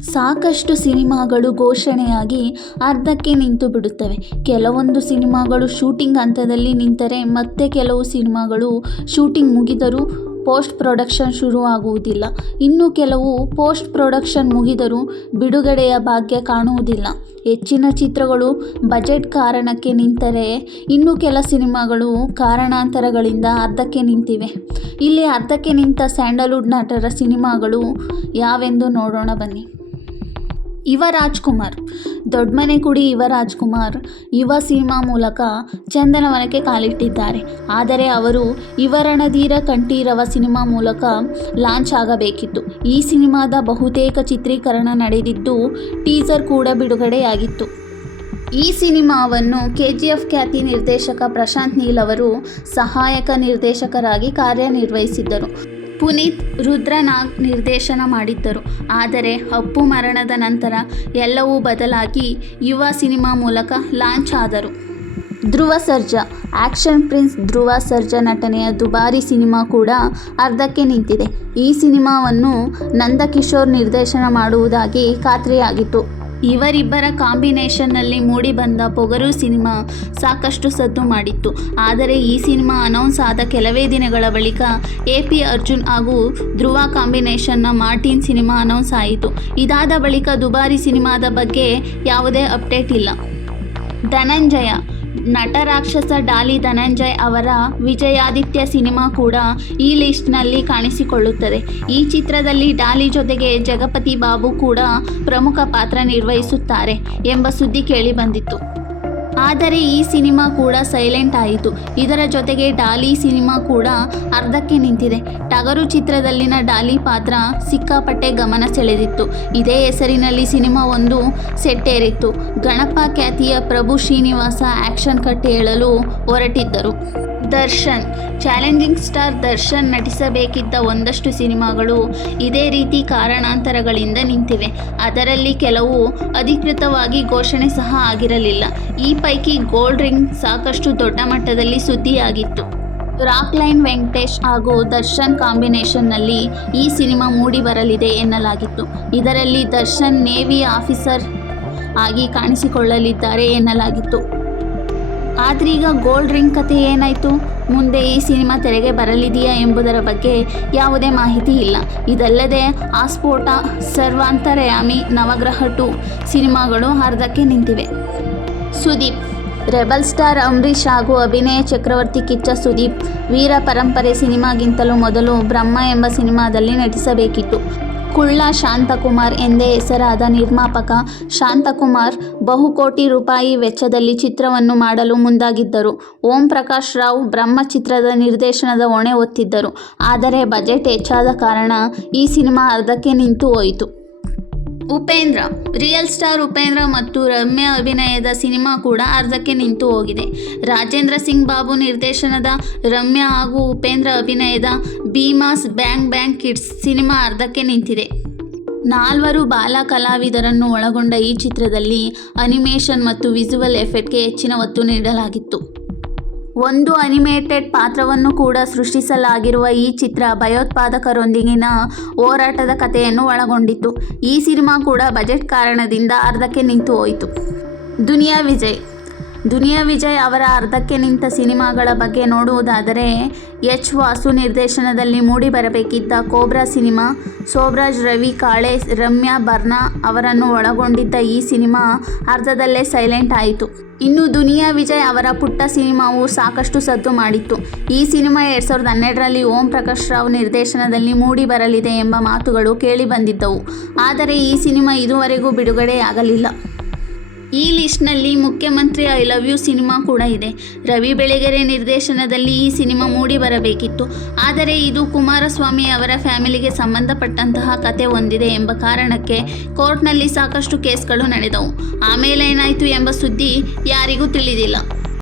ಸಾಕಷ್ಟು ಸಿನಿಮಾಗಳು ಘೋಷಣೆಯಾಗಿ ಅರ್ಧಕ್ಕೆ ನಿಂತು ಬಿಡುತ್ತವೆ. ಕೆಲವೊಂದು ಸಿನಿಮಾಗಳು ಶೂಟಿಂಗ್ ಹಂತದಲ್ಲಿ ನಿಂತರೆ ಮತ್ತೆ ಕೆಲವು ಸಿನಿಮಾಗಳು ಶೂಟಿಂಗ್ ಮುಗಿದರೂ ಪೋಸ್ಟ್ ಪ್ರೊಡಕ್ಷನ್ ಶುರುವಾಗುವುದಿಲ್ಲ. ಇನ್ನು ಕೆಲವು ಪೋಸ್ಟ್ ಪ್ರೊಡಕ್ಷನ್ ಮುಗಿದರೂ ಬಿಡುಗಡೆಯ ಭಾಗ್ಯ ಕಾಣುವುದಿಲ್ಲ. ಹೆಚ್ಚಿನ ಚಿತ್ರಗಳು ಬಜೆಟ್ ಕಾರಣಕ್ಕೆ ನಿಂತರೆ ಇನ್ನು ಕೆಲ ಸಿನಿಮಾಗಳು ಕಾರಣಾಂತರಗಳಿಂದ ಅರ್ಧಕ್ಕೆ ನಿಂತಿವೆ. ಇಲ್ಲಿ ಅರ್ಧಕ್ಕೆ ನಿಂತ ಸ್ಯಾಂಡಲ್ವುಡ್ ನಟರ ಸಿನಿಮಾಗಳು ಯಾವೆಂದು ನೋಡೋಣ ಬನ್ನಿ. ಯುವ ರಾಜ್ಕುಮಾರ್. ದೊಡ್ಡಮನೆ ಕುಡಿ ಯುವ ರಾಜ್ಕುಮಾರ್. ಯುವ ಸಿನಿಮಾ ಮೂಲಕ ಚಂದನವನಕ್ಕೆ ಕಾಲಿಟ್ಟಿದ್ದಾರೆ. ಆದರೆ ಅವರು ಯುವ ರಣಧೀರ ಕಂಠೀರವ ಸಿನಿಮಾ ಮೂಲಕ ಲಾಂಚ್ ಆಗಬೇಕಿತ್ತು. ಈ ಸಿನಿಮಾದ ಬಹುತೇಕ ಚಿತ್ರೀಕರಣ ನಡೆದಿದ್ದು ಟೀಸರ್ ಕೂಡ ಬಿಡುಗಡೆಯಾಗಿತ್ತು. ಈ ಸಿನಿಮಾವನ್ನು ಕೆ ಜಿ ಎಫ್ ಖ್ಯಾತಿ ನಿರ್ದೇಶಕ ಪ್ರಶಾಂತ್ ನೀಲ್ ಅವರು ಸಹಾಯಕ ನಿರ್ದೇಶಕರಾಗಿ ಕಾರ್ಯನಿರ್ವಹಿಸಿದ್ದರು. ಪುನೀತ್ ರುದ್ರನಾಗ್ ನಿರ್ದೇಶನ ಮಾಡಿದ್ದರು. ಆದರೆ ಅಪ್ಪು ಮರಣದ ನಂತರ ಎಲ್ಲವೂ ಬದಲಾಗಿ ಯುವ ಸಿನಿಮಾ ಮೂಲಕ ಲಾಂಚ್ ಆದರು. ಧ್ರುವ ಸರ್ಜಾ ಆಕ್ಷನ್ ಪ್ರಿನ್ಸ್ ಧ್ರುವ ಸರ್ಜಾ ನಟನೆಯ ದುಬಾರಿ ಸಿನಿಮಾ ಕೂಡ ಅರ್ಧಕ್ಕೆ ನಿಂತಿದೆ. ಈ ಸಿನಿಮಾವನ್ನು ನಂದಕಿಶೋರ್ ನಿರ್ದೇಶನ ಮಾಡುವುದಾಗಿ ಖಾತ್ರಿಯಾಗಿತ್ತು. ಇವರಿಬ್ಬರ ಕಾಂಬಿನೇಷನ್ನಲ್ಲಿ ಮೂಡಿಬಂದ ಪೊಗರು ಸಿನಿಮಾ ಸಾಕಷ್ಟು ಸದ್ದು ಮಾಡಿತ್ತು. ಆದರೆ ಈ ಸಿನಿಮಾ ಅನೌನ್ಸ್ ಆದ ಕೆಲವೇ ದಿನಗಳ ಬಳಿಕ ಎ ಪಿ ಅರ್ಜುನ್ ಹಾಗೂ ಧ್ರುವ ಕಾಂಬಿನೇಷನ್ನ ಮಾರ್ಟಿನ್ ಸಿನಿಮಾ ಅನೌನ್ಸ್ ಆಯಿತು. ಇದಾದ ಬಳಿಕ ದುಬಾರಿ ಸಿನಿಮಾದ ಬಗ್ಗೆ ಯಾವುದೇ ಅಪ್ಡೇಟ್ ಇಲ್ಲ. ಧನಂಜಯ ನಟ ರಾಕ್ಷಸ ಡಾಲಿ ಧನಂಜಯ್ ಅವರ ವಿಜಯಾದಿತ್ಯ ಸಿನಿಮಾ ಕೂಡ ಈ ಲಿಸ್ಟ್ನಲ್ಲಿ ಕಾಣಿಸಿಕೊಳ್ಳುತ್ತದೆ. ಈ ಚಿತ್ರದಲ್ಲಿ ಡಾಲಿ ಜೊತೆಗೆ ಜಗಪತಿ ಬಾಬು ಕೂಡ ಪ್ರಮುಖ ಪಾತ್ರ ನಿರ್ವಹಿಸುತ್ತಾರೆ ಎಂಬ ಸುದ್ದಿ ಕೇಳಿಬಂದಿತ್ತು ಆದರೆ ಈ ಸಿನಿಮಾ ಕೂಡ ಸೈಲೆಂಟ್ ಆಯಿತು. ಇದರ ಜೊತೆಗೆ ಡಾಲಿ ಸಿನಿಮಾ ಕೂಡ ಅರ್ಧಕ್ಕೆ ನಿಂತಿದೆ. ಟಗರು ಚಿತ್ರದಲ್ಲಿನ ಡಾಲಿ ಪಾತ್ರ ಸಿಕ್ಕಾಪಟ್ಟೆ ಗಮನ ಸೆಳೆದಿತ್ತು. ಇದೇ ಹೆಸರಿನಲ್ಲಿ ಸಿನಿಮಾ ಒಂದು ಸೆಟ್ಟೇರಿತ್ತು. ಗಣಪ ಖ್ಯಾತಿಯ ಪ್ರಭು ಶ್ರೀನಿವಾಸ ಆಕ್ಷನ್ ಕಟ್ ಹೇಳಲು ಹೊರಟಿದ್ದರು. ದರ್ಶನ್. ಚಾಲೆಂಜಿಂಗ್ ಸ್ಟಾರ್ ದರ್ಶನ್ ನಟಿಸಬೇಕಿದ್ದ ಒಂದಷ್ಟು ಸಿನಿಮಾಗಳು ಇದೇ ರೀತಿ ಕಾರಣಾಂತರಗಳಿಂದ ನಿಂತಿವೆ. ಅದರಲ್ಲಿ ಕೆಲವು ಅಧಿಕೃತವಾಗಿ ಘೋಷಣೆ ಸಹ ಆಗಿರಲಿಲ್ಲ. ಈ ಪೈಕಿ ಗೋಲ್ಡ್ ರಿಂಗ್ ಸಾಕಷ್ಟು ದೊಡ್ಡ ಮಟ್ಟದಲ್ಲಿ ಸುದ್ದಿಯಾಗಿತ್ತು. ರಾಕ್ ಲೈನ್ ವೆಂಕಟೇಶ್ ಹಾಗೂ ದರ್ಶನ್ ಕಾಂಬಿನೇಷನ್ನಲ್ಲಿ ಈ ಸಿನಿಮಾ ಮೂಡಿ ಬರಲಿದೆ ಎನ್ನಲಾಗಿತ್ತು. ಇದರಲ್ಲಿ ದರ್ಶನ್ ನೇವಿ ಆಫೀಸರ್ ಆಗಿ ಕಾಣಿಸಿಕೊಳ್ಳಲಿದ್ದಾರೆ ಎನ್ನಲಾಗಿತ್ತು. ಆದ್ರೀಗ ಗೋಲ್ಡ್ ರಿಂಗ್ ಕಥೆ ಏನಾಯಿತು? ಮುಂದೆ ಈ ಸಿನಿಮಾ ತೆರೆಗೆ ಬರಲಿದೆಯಾ ಎಂಬುದರ ಬಗ್ಗೆ ಯಾವುದೇ ಮಾಹಿತಿ ಇಲ್ಲ. ಇದಲ್ಲದೆ ಆ ಸ್ಫೋಟ ಸರ್ವಾಂತರಯಾಮಿ ನವಗ್ರಹ ಟು ಸಿನಿಮಾಗಳು ಅರ್ಧಕ್ಕೆ ನಿಂತಿವೆ. ಸುದೀಪ್, ರೆಬಲ್ ಸ್ಟಾರ್ ಅಂಬರೀಷ್ ಹಾಗೂ ಅಭಿನಯ ಚಕ್ರವರ್ತಿ ಕಿಚ್ಚ ಸುದೀಪ್, ವೀರ ಪರಂಪರೆ ಸಿನಿಮಾಗಿಂತಲೂ ಮೊದಲು ಬ್ರಹ್ಮ ಎಂಬ ಸಿನಿಮಾದಲ್ಲಿ ನಟಿಸಬೇಕಿತ್ತು. ಕುಳ್ಳ ಶಾಂತಕುಮಾರ್ ಎಂದೇ ಹೆಸರಾದ ನಿರ್ಮಾಪಕ ಶಾಂತಕುಮಾರ್ ಬಹುಕೋಟಿ ರೂಪಾಯಿ ವೆಚ್ಚದಲ್ಲಿ ಚಿತ್ರವನ್ನು ಮಾಡಲು ಮುಂದಾಗಿದ್ದರು. ಓಂ ಪ್ರಕಾಶ್ ರಾವ್ ಬ್ರಹ್ಮ ಚಿತ್ರದ ನಿರ್ದೇಶನದ ಹೊಣೆ ಹೊತ್ತಿದ್ದರು. ಆದರೆ ಬಜೆಟ್ ಹೆಚ್ಚಾದ ಕಾರಣ ಈ ಸಿನಿಮಾ ಅರ್ಧಕ್ಕೆ ನಿಂತು ಹೋಯಿತು. ಉಪೇಂದ್ರ ರಿಯಲ್ ಸ್ಟಾರ್ ಉಪೇಂದ್ರ ಮತ್ತು ರಮ್ಯಾ ಅಭಿನಯದ ಸಿನಿಮಾ ಕೂಡ ಅರ್ಧಕ್ಕೆ ನಿಂತು ಹೋಗಿದೆ. ರಾಜೇಂದ್ರ ಸಿಂಗ್ ಬಾಬು ನಿರ್ದೇಶನದ ರಮ್ಯಾ ಹಾಗೂ ಉಪೇಂದ್ರ ಅಭಿನಯದ Bheemas bang bang kids cinema ಅರ್ಧಕ್ಕೆ ನಿಂತಿದೆ. ನಾಲ್ವರು ಬಾಲ ಕಲಾವಿದರನ್ನು ಒಳಗೊಂಡ ಈ ಚಿತ್ರದಲ್ಲಿ ಅನಿಮೇಷನ್ ಮತ್ತು ವಿಸುವಲ್ ಎಫೆಕ್ಟ್ಗೆ ಹೆಚ್ಚಿನ ಒತ್ತು ನೀಡಲಾಗಿತ್ತು. ಒಂದು ಅನಿಮೇಟೆಡ್ ಪಾತ್ರವನ್ನು ಕೂಡ ಸೃಷ್ಟಿಸಲಾಗಿರುವ ಈ ಚಿತ್ರ ಭಯೋತ್ಪಾದಕರೊಂದಿಗಿನ ಹೋರಾಟದ ಕಥೆಯನ್ನು ಒಳಗೊಂಡಿತ್ತು. ಈ ಸಿನಿಮಾ ಕೂಡ ಬಜೆಟ್ ಕಾರಣದಿಂದ ಅರ್ಧಕ್ಕೆ ನಿಂತು ಹೋಯಿತು. ದುನಿಯಾ ವಿಜಯ್ ದುನಿಯಾ ವಿಜಯ್ ಅವರ ಅರ್ಧಕ್ಕೆ ನಿಂತ ಸಿನಿಮಾಗಳ ಬಗ್ಗೆ ನೋಡುವುದಾದರೆ, ಎಚ್ ವಾಸು ನಿರ್ದೇಶನದಲ್ಲಿ ಮೂಡಿಬರಬೇಕಿದ್ದ ಕೋಬ್ರಾ ಸಿನಿಮಾ, ಸೋಬ್ರಾಜ್ ರವಿ ಕಾಳೆ, ರಮ್ಯಾ ಬರ್ನಾ ಅವರನ್ನು ಒಳಗೊಂಡಿದ್ದ ಈ ಸಿನಿಮಾ ಅರ್ಧದಲ್ಲೇ ಸೈಲೆಂಟ್ ಆಯಿತು. ಇನ್ನು ದುನಿಯಾ ವಿಜಯ್ ಅವರ ಪುಟ್ಟ ಸಿನಿಮಾವು ಸಾಕಷ್ಟು ಸದ್ದು ಮಾಡಿತ್ತು. ಈ ಸಿನಿಮಾ ಎರಡು ಸಾವಿರದ ಹನ್ನೆರಡರಲ್ಲಿ ಓಂ ಪ್ರಕಾಶ್ ರಾವ್ ನಿರ್ದೇಶನದಲ್ಲಿ ಮೂಡಿ ಬರಲಿದೆ ಎಂಬ ಮಾತುಗಳು ಕೇಳಿಬಂದಿದ್ದವು ಆದರೆ ಈ ಸಿನಿಮಾ ಇದುವರೆಗೂ ಬಿಡುಗಡೆಯಾಗಲಿಲ್ಲ. ಈ ಲಿಸ್ಟ್ನಲ್ಲಿ ಮುಖ್ಯಮಂತ್ರಿ ಐ ಲವ್ ಯು ಸಿನಿಮಾ ಕೂಡ ಇದೆ. ರವಿ ಬೆಳಗೆರೆ ನಿರ್ದೇಶನದಲ್ಲಿ ಈ ಸಿನಿಮಾ ಮೂಡಿ ಬರಬೇಕಿತ್ತು. ಆದರೆ ಇದು ಕುಮಾರಸ್ವಾಮಿ ಅವರ ಫ್ಯಾಮಿಲಿಗೆ ಸಂಬಂಧಪಟ್ಟಂತಹ ಕತೆ ಹೊಂದಿದೆ ಎಂಬ ಕಾರಣಕ್ಕೆ ಕೋರ್ಟ್ನಲ್ಲಿ ಸಾಕಷ್ಟು ಕೇಸ್ಗಳು ನಡೆದವು. ಆಮೇಲೆ ಏನಾಯಿತು ಎಂಬ ಸುದ್ದಿ ಯಾರಿಗೂ ತಿಳಿದಿಲ್ಲ.